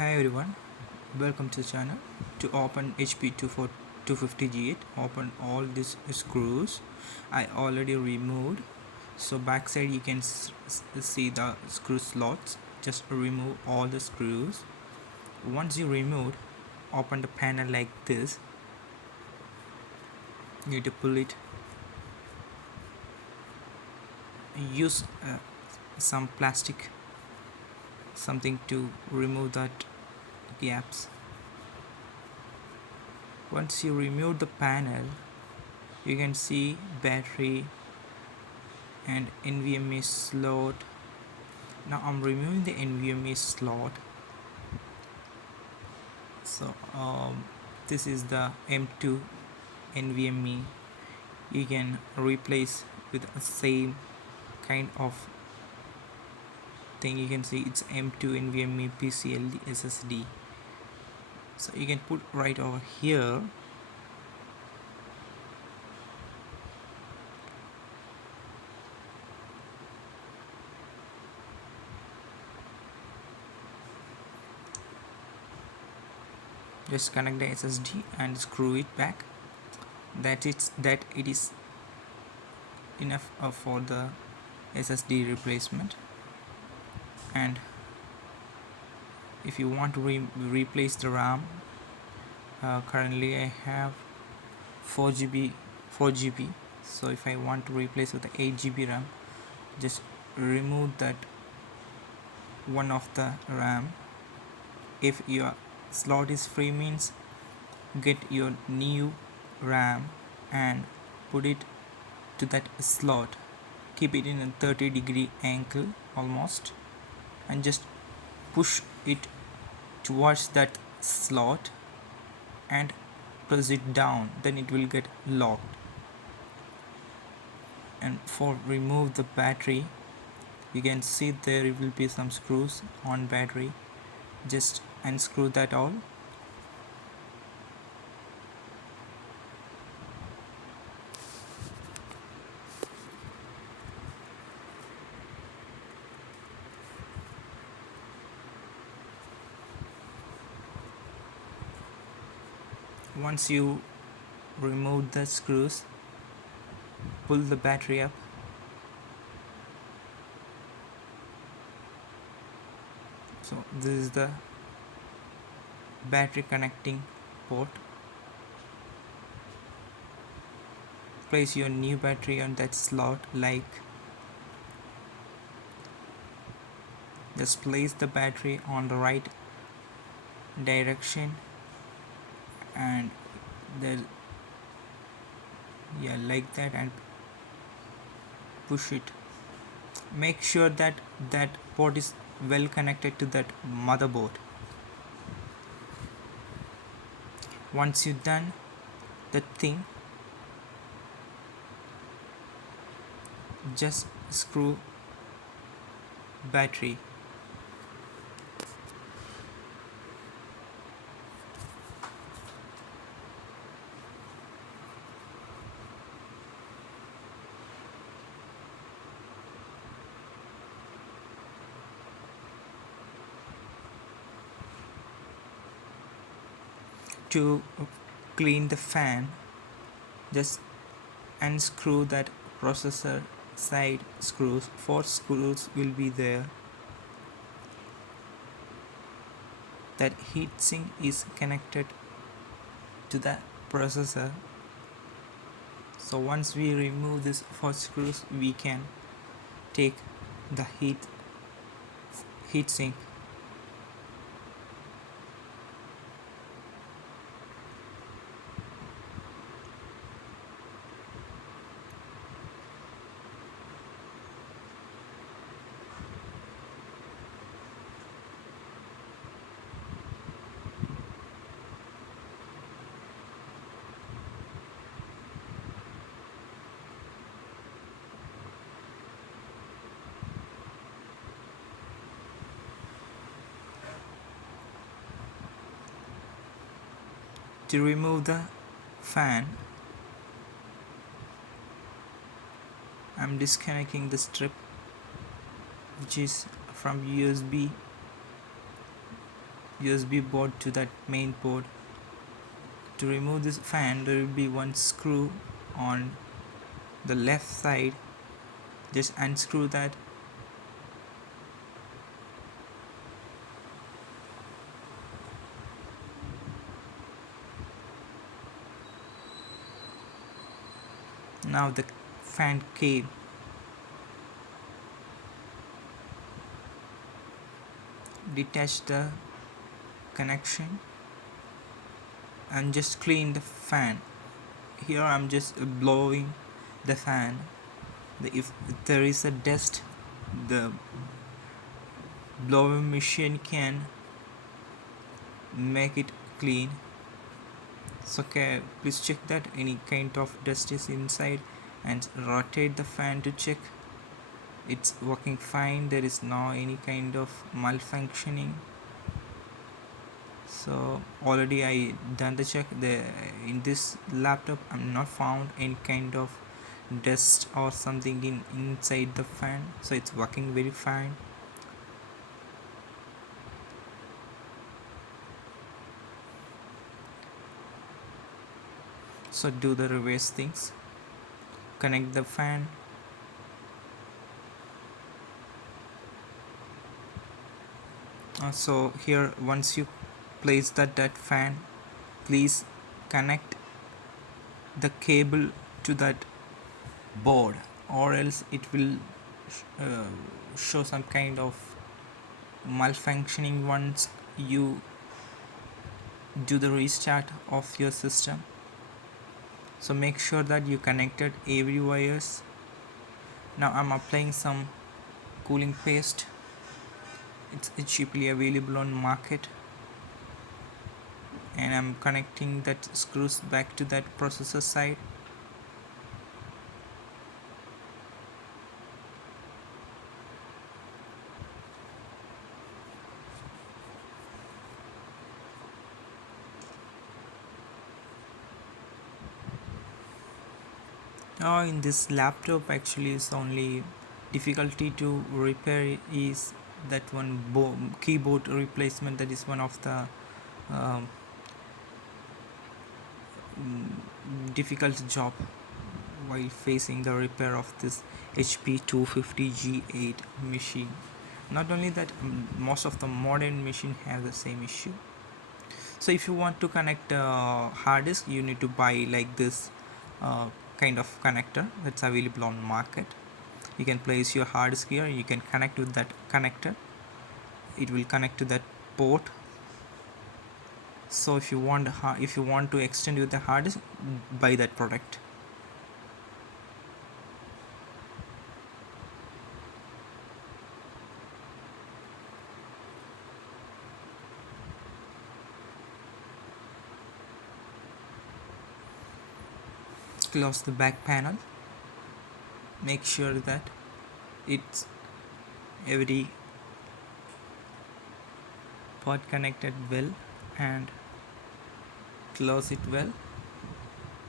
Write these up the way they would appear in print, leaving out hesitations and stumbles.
Hi everyone, welcome to the channel. To open HP 250G8, open all these screws. I already removed. So backside you can see the screw slots. Just remove all the screws. Once you remove, open the panel like this. You need to pull it. Use some plastic, something to remove that gaps. Once you remove the panel, you can see battery and NVMe slot. Now I'm removing the NVMe slot. So this is the M2 NVMe. You can replace with the same kind of thing. You can see it's M2 NVMe PCLD SSD. So you can put right over here. Just connect the SSD and screw it back. That it is enough for the SSD replacement. And if you want to replace the RAM, currently I have 4GB. So if I want to replace with the 8GB RAM, just remove that one of the RAM. If your slot is free, means get your new RAM and put it to that slot. Keep it in a 30-degree angle almost, and just push it towards that slot and press it down. Then it will get locked. And for remove the battery, you can see there will be some screws on battery. Just unscrew that all. Once you remove the screws, pull the battery up. So this is the battery connecting port. Place your new battery on that slot. Just place the battery on the right direction, and there, like that, and push it. Make sure that that port is well connected to that motherboard. Once you've done that thing, just screw battery. To clean the fan, just unscrew that processor side screws. 4 screws will be there. That heatsink is connected to the processor. So once we remove this 4 screws, we can take the heatsink. To remove the fan, I'm disconnecting the strip which is from USB USB board to that main board. To remove this fan, there will be one screw on the left side. Just unscrew that. Now the fan came. Detach the connection and just clean the fan. Here I'm just blowing the fan. If there is a dust, the blowing machine can make it clean. So okay, please check that any kind of dust is inside and rotate the fan to check it's working fine. There is no any kind of malfunctioning. So already I done the check. In this laptop I'm not found any kind of dust or something inside the fan, so it's working very fine. So do the reverse things. Connect the fan. So here once you place that fan, please connect the cable to that board, or else it will uh, show some kind of malfunctioning once you do the restart of your system. So make sure that you connected every wires. Now I'm applying some cooling paste. It's cheaply available on market, and I'm connecting that screws back to that processor side. Now in this laptop actually is only difficulty to repair is that one keyboard replacement. That is one of the um, difficult job while facing the repair of this HP 250 G8 machine. Not only that, most of the modern machine have the same issue. So if you want to connect a hard disk, you need to buy like this kind of connector that's available on market. You can place your hard disk here, you can connect with that connector, it will connect to that port. So if you want to extend with the hard disk, buy that product. Close the back panel. Make sure that it's every port connected well and close it well.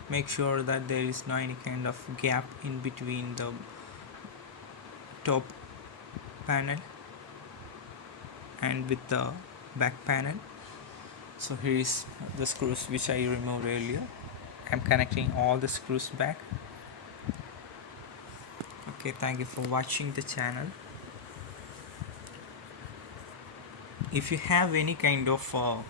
Make sure that there is no any kind of gap in between the top panel and with the back panel. So here is the screws which I removed earlier. I'm connecting all the screws back. Okay, thank you for watching the channel. If you have any kind of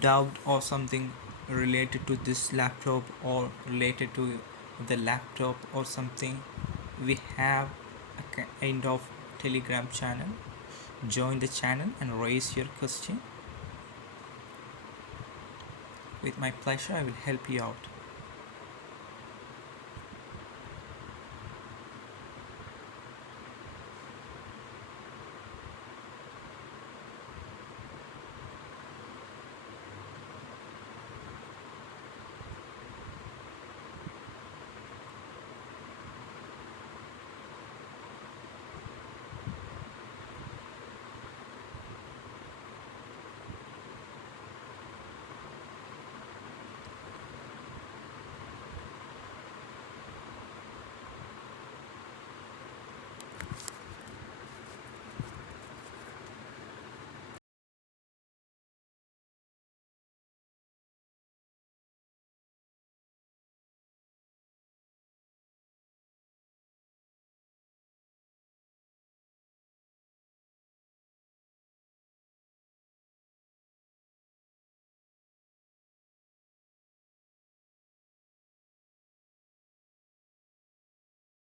doubt or something related to this laptop or related to the laptop or something, we have a kind of Telegram channel. Join the channel and raise your question. With my pleasure, I will help you out.